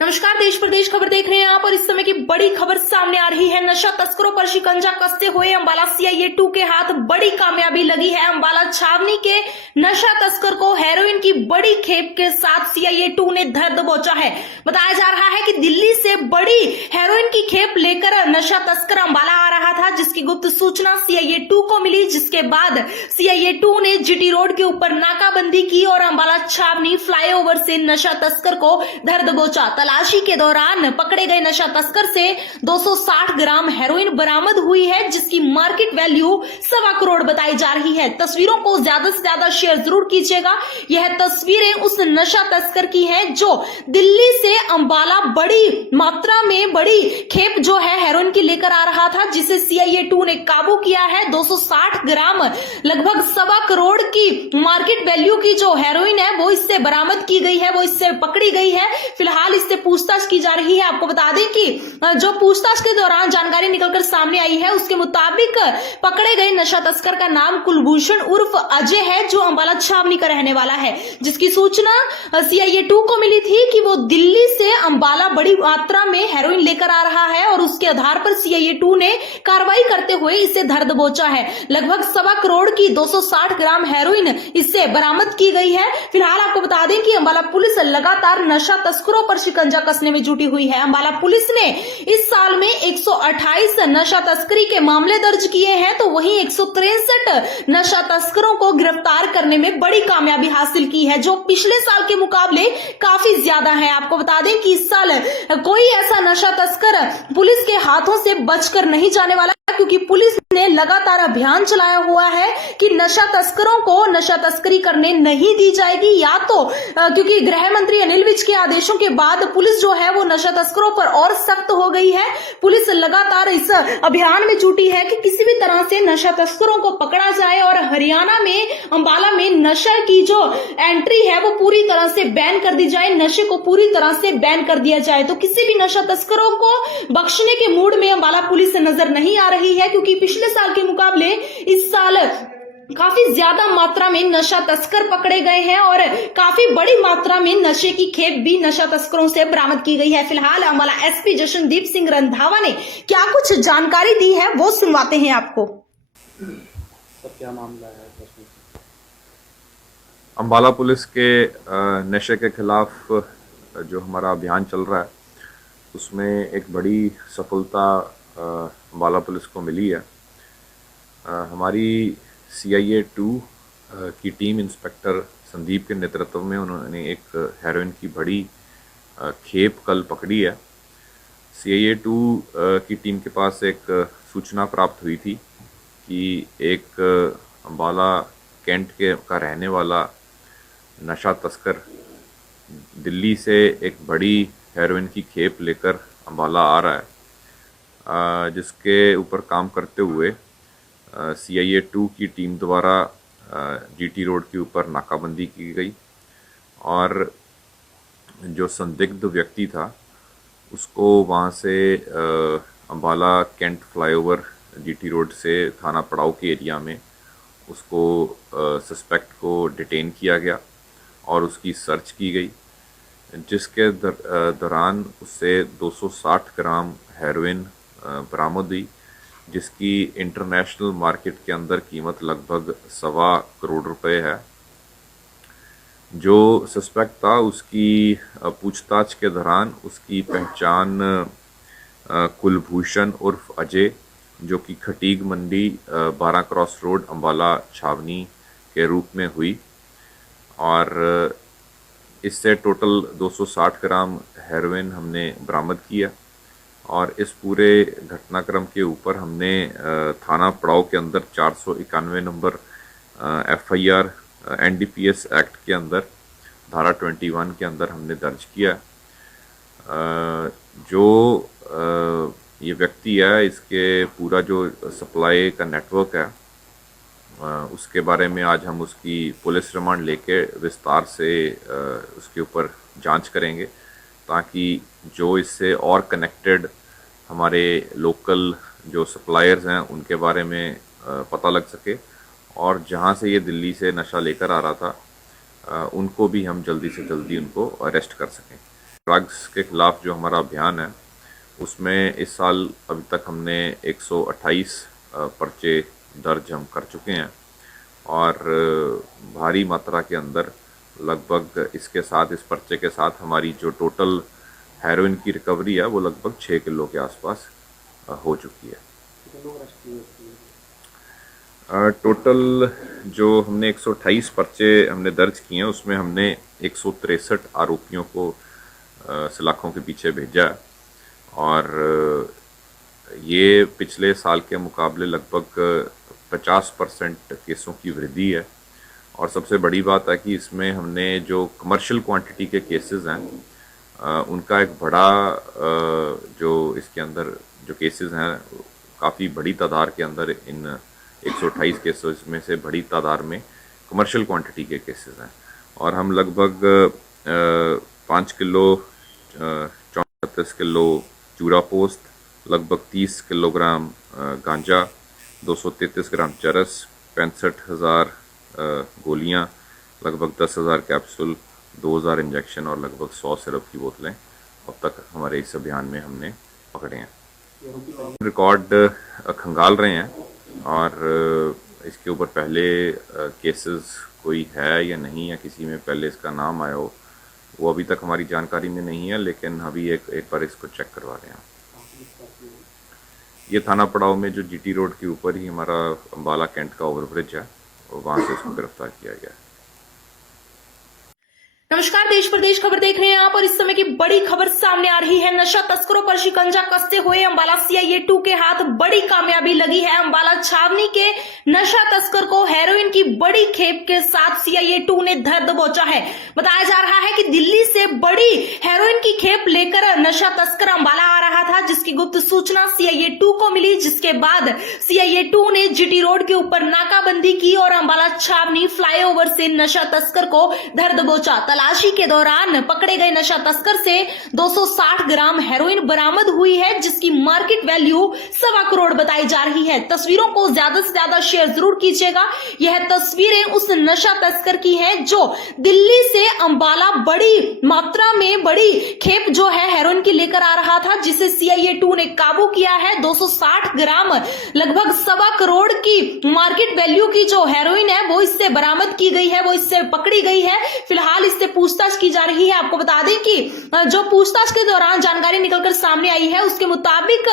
नमस्कार, देश प्रदेश खबर देख रहे हैं आप और इस समय की बड़ी खबर सामने आ रही है। नशा तस्करों पर शिकंजा कसते हुए अंबाला सीआईए 2 के हाथ बड़ी कामयाबी लगी है। अंबाला छावनी के नशा तस्कर को हेरोइन की बड़ी खेप के साथ सीआईए 2 ने धर दबोचा है। बताया जा रहा है कि दिल्ली से बड़ी हेरोइन की खेप लेकर नशा तस्कर अंबाला आ रहा था, जिसकी गुप्त सूचना सीआईए 2 को मिली, जिसके बाद सीआईए 2 ने जीटी रोड के ऊपर नाकाबंदी की और अंबाला छावनी फ्लाईओवर से नशा तस्कर को धर दबोचा। तलाशी के दौरान पकड़े गए नशा तस्कर से 260 ग्राम हेरोइन बरामद हुई है, जिसकी मार्केट वैल्यू 1.25 करोड़ बताई जा रही है। तस्वीरों को ज्यादा से ज्यादा शेयर जरूर कीजिएगा। यह तस्वीरें उस नशा तस्कर की हैं जो दिल्ली से अंबाला बड़ी मात्रा में बड़ी खेप जो है हेरोइन की लेकर आ रहा था, जिसे सीआईए 2 ने काबू किया है। 260 ग्राम लगभग 1.25 करोड़ की मार्केट वैल्यू की जो हेरोइन है वो इससे बरामद की गई है, वो इससे पकड़ी गई है। फिलहाल इससे पूछताछ की जा रही है। आपको बता दें कि जो पूछताछ के दौरान जानकारी निकलकर सामने आई है, उसके मुताबिक पकड़े गए नशा तस्कर का नाम कुलभूषण उर्फ अजय है, जो अंबाला छावनी का रहने वाला है, जिसकी सूचना सीआईए 2 को मिली थी कि वो दिल्ली से अंबाला बड़ी मात्रा में हेरोइन लेकर आ रहा है और उसके आधार पर सीआईए 2 ने कार्रवाई करते हुए इसे धर दबोचा है। लगभग 1.25 करोड़ की 260 ग्राम हेरोइन इससे बरामद की गई है। फिलहाल आपको बता दें कि अंबाला पुलिस लगातार नशा तस्करों पर शिकंजा कसने में जुटी हुई है। अंबाला पुलिस ने इस साल में 128 नशा तस्करी के मामले दर्ज किए हैं, तो वहीं 163 नशा तस्करों को गिरफ्तार करने में बड़ी कामयाबी हासिल की है, जो पिछले साल के मुकाबले काफी ज्यादा है। आपको बता दें कि इस साल कोई ऐसा नशा तस्कर पुलिस के हाथों से बचकर नहीं जाने वाला, क्योंकि पुलिस ने लगातार अभियान चलाया हुआ है कि नशा तस्करों को नशा तस्करी करने नहीं दी जाएगी। या तो क्योंकि गृह मंत्री अनिल विज के आदेशों के बाद पुलिस जो है वो नशा तस्करों पर और सख्त हो गई है। पुलिस लगातार इस अभियान में जुटी है कि किसी भी तरह से नशा तस्करों को पकड़ा जाए और हरियाणा में अंबाला में नशा की जो एंट्री है वो पूरी तरह से बैन कर दी जाए, नशे को पूरी तरह से बैन कर दिया जाए। तो किसी भी नशा तस्करों को बख्शने के मूड में अंबाला पुलिस नजर नहीं आ रही है, क्योंकि पिछले साल के मुकाबले इस साल काफी ज्यादा मात्रा में नशा तस्कर पकड़े गए हैं और काफी बड़ी मात्रा में नशे की खेप भी नशा तस्करों से बरामद की गई है। फिलहाल अंबाला एसपी जशनदीप सिंह रंधावा ने क्या कुछ जानकारी दी है वो सुनवाते हैं आपको। सब क्या मामला है? अंबाला पुलिस के नशे के खिलाफ जो हमारा अभियान चल रहा है, उसमें एक बड़ी सफलता अंबाला पुलिस को मिली है। हमारी सीआईए 2 की टीम इंस्पेक्टर संदीप के नेतृत्व में उन्होंने एक हेरोइन की बड़ी खेप कल पकड़ी है। सीआईए 2 की टीम के पास एक सूचना प्राप्त हुई थी कि एक अंबाला कैंट का रहने वाला नशा तस्कर दिल्ली से एक बड़ी हेरोइन की खेप लेकर अंबाला आ रहा है, जिसके ऊपर काम करते हुए सीआईए 2 की टीम द्वारा जीटी रोड के ऊपर नाकाबंदी की गई और जो संदिग्ध व्यक्ति था उसको वहाँ से Ambala cantt flyover GT road से थाना पड़ाव के एरिया में उसको सस्पेक्ट को डिटेन किया गया और उसकी सर्च की गई, जिसके दौरान उससे 260 ग्राम हेरोइन बरामद हुई, जिसकी इंटरनेशनल मार्केट के अंदर कीमत लगभग 1.25 करोड़ रुपए है। जो सस्पेक्ट था उसकी पूछताछ के दौरान उसकी पहचान कुलभूषण उर्फ अजय, जो कि खटीक मंडी 12 क्रॉस रोड अंबाला छावनी के रूप में हुई और इससे टोटल 260 ग्राम हेरोइन हमने बरामद किया और इस पूरे घटनाक्रम के ऊपर हमने थाना पड़ाव के अंदर 491 नंबर एफआईआर एनडीपीएस एक्ट के अंदर धारा 21 के अंदर हमने दर्ज किया। जो ये व्यक्ति है, इसके पूरा जो सप्लाई का नेटवर्क है, उसके बारे में आज हम उसकी पुलिस रिमांड लेके विस्तार से उसके ऊपर जांच करेंगे, ताकि जो इससे और कनेक्टेड हमारे लोकल जो सप्लायर्स हैं उनके बारे में पता लग सके और जहां से ये दिल्ली से नशा लेकर आ रहा था उनको भी हम जल्दी से जल्दी उनको अरेस्ट कर सकें। ड्रग्स के खिलाफ जो हमारा अभियान है उसमें इस साल अभी तक हमने 128 पर्चे दर्ज हम कर चुके हैं और भारी मात्रा के अंदर लगभग इसके साथ इस पर्चे के साथ हमारी जो टोटल हेरोइन की रिकवरी है वो लगभग 6 किलो के आसपास हो चुकी है। टोटल जो हमने 128 पर्चे हमने दर्ज किए हैं उसमें हमने 163 आरोपियों को सलाखों के पीछे भेजा है और ये पिछले साल के मुकाबले लगभग 50% केसों की वृद्धि है। और सबसे बड़ी बात है कि इसमें हमने जो कमर्शियल क्वांटिटी के केसेस हैं उनका एक बड़ा जो इसके अंदर जो केसेस हैं काफ़ी बड़ी तादाद के अंदर इन 128 केसेस में से बड़ी तादाद में कमर्शियल क्वांटिटी के केसेस हैं और हम लगभग 5 किलो 34 किलो चूरा पोस्त, लगभग 30 किलोग्राम गांजा, 233 ग्राम चरस, 65,000 गोलियां, लगभग 10,000 कैप्सूल, 2,000 इंजेक्शन और लगभग 100 सिरप की बोतलें अब तक हमारे इस अभियान में हमने पकड़े हैं। रिकॉर्ड खंगाल रहे हैं और इसके ऊपर पहले केसेस कोई है या नहीं है, किसी में पहले इसका नाम आया हो, वो अभी तक हमारी जानकारी में नहीं है, लेकिन अभी एक बार इसको चेक करवा रहे हैं। ये थाना पड़ाव में जो जीटी रोड के ऊपर ही हमारा अम्बाला कैंट का ओवरब्रिज है, वहां से इसको गिरफ्तार किया गया है। नमस्कार, देश प्रदेश खबर देख रहे हैं आप और इस समय की बड़ी खबर सामने आ रही है। नशा तस्करों पर शिकंजा कसते हुए अम्बाला सीआईए 2 के हाथ बड़ी कामयाबी लगी है। अम्बाला छावनी के नशा तस्कर को हेरोइन की बड़ी खेप के साथ सीआईए 2 ने धर दबोचा है। बताया जा रहा है कि दिल्ली से बड़ी हेरोइन की खेप लेकर नशा तस्कर अम्बाला आ रहा था, जिसकी गुप्त सूचना सीआईए 2 को मिली, जिसके बाद सीआईए 2 ने जीटी रोड के ऊपर नाकाबंदी की और अम्बाला छावनी फ्लाईओवर से नशा तस्कर को धर दबोचा। तलाशी के दौरान पकड़े गए नशा तस्कर से 260 ग्राम हेरोइन बरामद हुई है, जिसकी मार्केट वैल्यू 1.25 करोड़ बताई जा रही है। तस्वीरों को ज्यादा से ज्यादा शेयर जरूर कीजिएगा। यह तस्वीरें उस नशा तस्कर की हैं जो दिल्ली से अम्बाला बड़ी मात्रा में बड़ी खेप जो है हेरोइन की लेकर आ रहा था, जिसे सीआईए 2 ने काबू किया है। 260 ग्राम लगभग 1.25 करोड़ की मार्केट वैल्यू की जो हेरोइन है वो इससे बरामद की गई है, वो इससे पकड़ी गई है। फिलहाल इससे पूछताछ की जा रही है। आपको बता दें कि जो पूछताछ के दौरान जानकारी निकलकर सामने आई है उसके मुताबिक